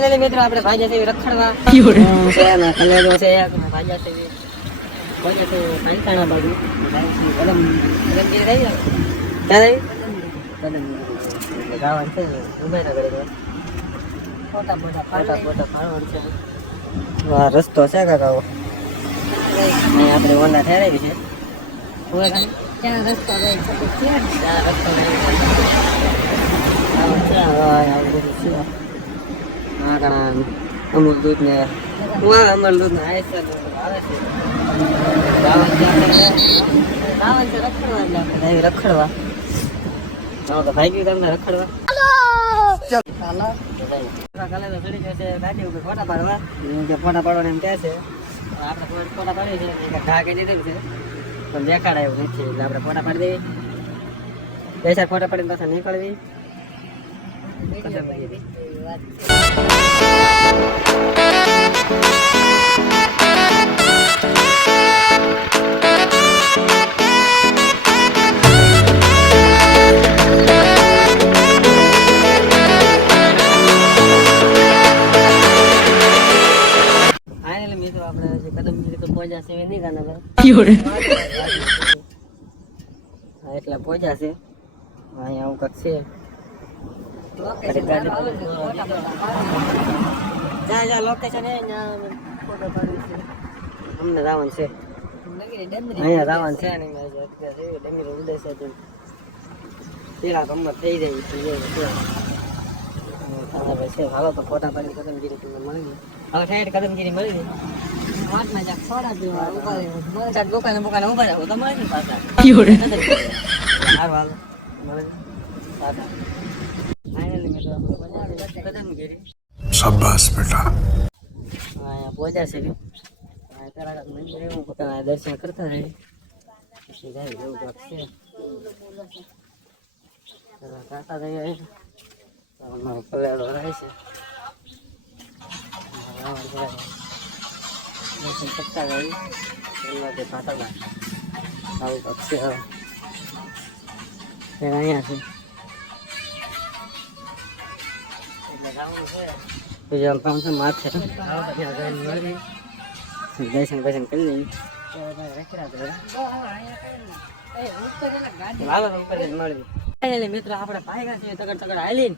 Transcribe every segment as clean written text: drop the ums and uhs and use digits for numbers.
મિત્રો આપણે ભાજ્યા છે રખડવા છે ને કલેડો છે ભાજ્યા છે પાલતાણા બાજુ કદમગીરી રહી જાય ક્યાં રહી કદમગીરી ગાવાનું છે ઉભા ના કરે ફોટા ફાળવાનું છે રસ્તો છે કાકા આપણે ઓલા ઠેરાવી છે ત્યાં રસ્તો અમૂલ દૂધ ને અમૂલ દૂધ ને આવે છે રખડવા ભાઈ ગયું તમને રખડવા ચડી જશે ગાડી ઉપર ફોટા પાડવા ફોટા પાડવાને એમ કહે છે આપણે ફોટા પાડીએ છીએ ઘા કહી દીધેલું છે પણ દેખાડા એવું નથી એટલે આપણે ફોટા પાડી દેવી બે ચાર ફોટા પાડીને પાછા નીકળવી એટલા પહોંચ્યા છે અહીંયા આવું કાંક છે લોકેશન અમને રાવણ છે અહીંયા રાવણ છે ડમીરો ઉડે છે પેલા ગમત થઈ જાય છે હાલો તો ફોટા પાડી કદમગીરી તમને મળી ગઈ હવે ઠેઠ કદમગીરી મળી ગઈ વાટમાં જાક થોડા પીવા ઉભા દુકાને ઉભા રહો તો મળે ને પાછા હારું હાલો મળે પાછા શાબાશ બેટા અહીંયા પહોંચ્યા છે દર્શન કરતા રહી પછી જાય એવું કાંક છે કાકા જઈએ મારો પલાડો રહે છે દર્શન કરતા રહી પાછળ આવું કાંક છે અહીંયા છે માથે દર્શન દર્શન કરી લઈએ મિત્રો આપણે ભાગ્યા છીએ તગડ તગડ હાલી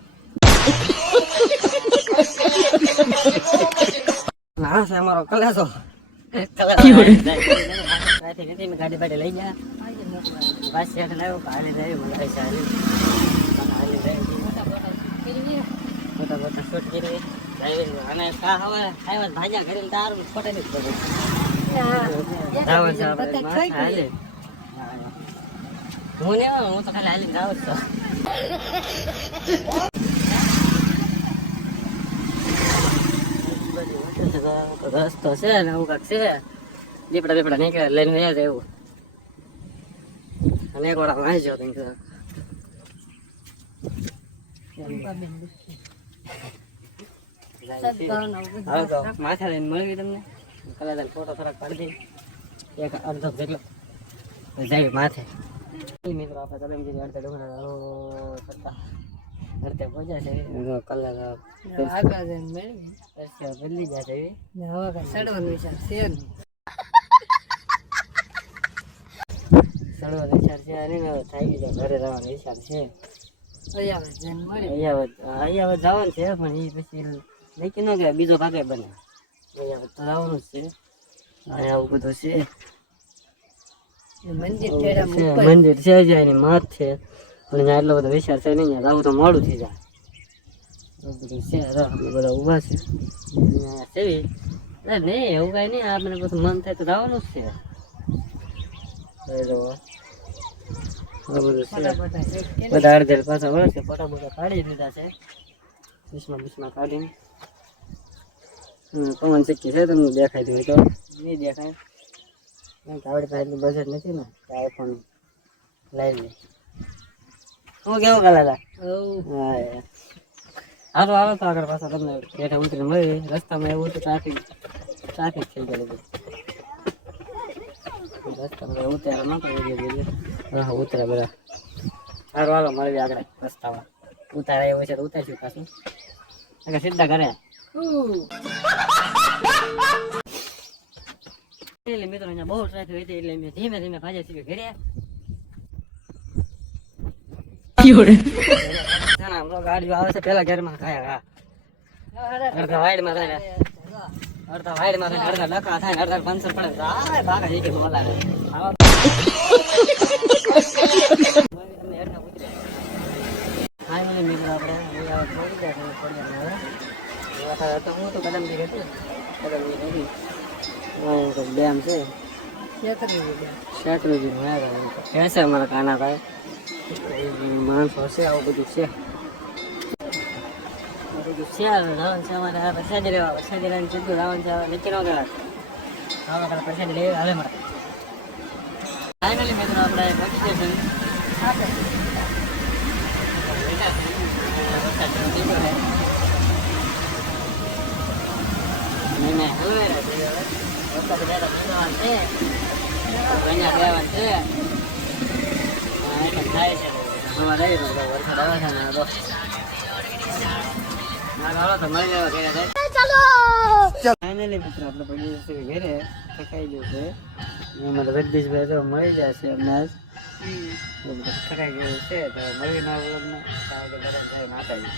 હા છે અમારો કલાસો ગાડી બાડી લઈ ગયા બસ શેઠ લાવ્યો હાલી જાય મોટા મોટા શૂટ કરી અને ભાજા કરી તારું ફોટો નથી હું ને હું તો ખાલી હાલી જાઉં છું રસ્તો છે ને એવું કાંક છે દીપડા દીપડા નીકળે લઈને જાય એવું અને એક વાર વાંચી જાવ માથા લઈને મળી ગઈ તમને કલાદાર ફોટો થોડાક પાડી દઈ એક અડધો જેટલો જાય માથે મિત્રો આપણે કદમગીરી અડધે અડધે પહોંચ્યા છે કલાક બદલી જાય ચડવાનો વિચાર છે ચડવાનો વિચાર છે અને થઈ ગયો ઘરે રહેવાનો વિચાર છે અહીંયા જવાનું છે પણ એ પછી નક્કી ન કે બીજો ભાગે બને અહીંયા તો જવાનું જ છે અહીંયા આવું બધું છે મંદિર છે જ એની મત છે પણ ત્યાં એટલો બધો વિચાર છે નહીં આવું તો મોડું થઈ જાય એવું બધું છે બધા ઊભા છે સેવી નહીં એવું કાંઈ નહીં આપણે બધું મન થાય તો જવાનું જ છે બધા અડધે પાછા વળે છે ફોટા બોટા પાડી દીધા છે બીસમાં કાઢીને પવન ચક્કી છે તમને દેખાય દઉં તો નહીં દેખાય આવડે પાસે એટલું બજેટ નથી ને આઈફોન લઈ લે હું કેવું કાલા હાલો હાલો તો આગળ પાછા તમને બેઠા ઉતરીને મળી રસ્તામાં એવું હતું ટ્રાફિક થઈ ગયેલું રસ્તામાં ઉતારા ન કરી હા ઉતરે બધા સારું હાલો મળી આગળ રસ્તામાં ઉતારે એવું છે તો ઉતારશું પાછું સીધા ઘરે એટલે મિત્રો અહીંયા બહુ ટ્રાફિક હતી એટલે મેં ધીમે ધીમે ભાજ્યા છીએ ઘરે. ગાડીઓ આવે છે પેલા ઘરમાં ખાયા અડધા વાઈડમાં થાય ને અડધા વાઈડમાં થાય અડધા ડખા થાય ને અડધા પંચર પડે ભાગા જઈ કે બોલા ફાઇનલી મિત્રો આપણે હું તો કદમથી હતું કદમથી ડેમ છે શેટરોજી છે અમારા કાના ભાઈ માણસો હશે આવું બધું છે જવાનું છે અમારે પ્રસાદી લેવા પ્રસાદી લઈને સીધું જવાનું છે નક્કી ન કરાય આવા પ્રસાદી લઈ હાલે મારે ફાઇનલી મિત્રો આપણે પહોંચી સ્ટેશન ફાઇનલી મિત્રો આપણે પડી જશે ઘરે થકાઈ ગયું છે અમારે જગદીશભાઈ તો મળી જશે અમને થકાઈ ગયું છે તો મળી ના માતાજી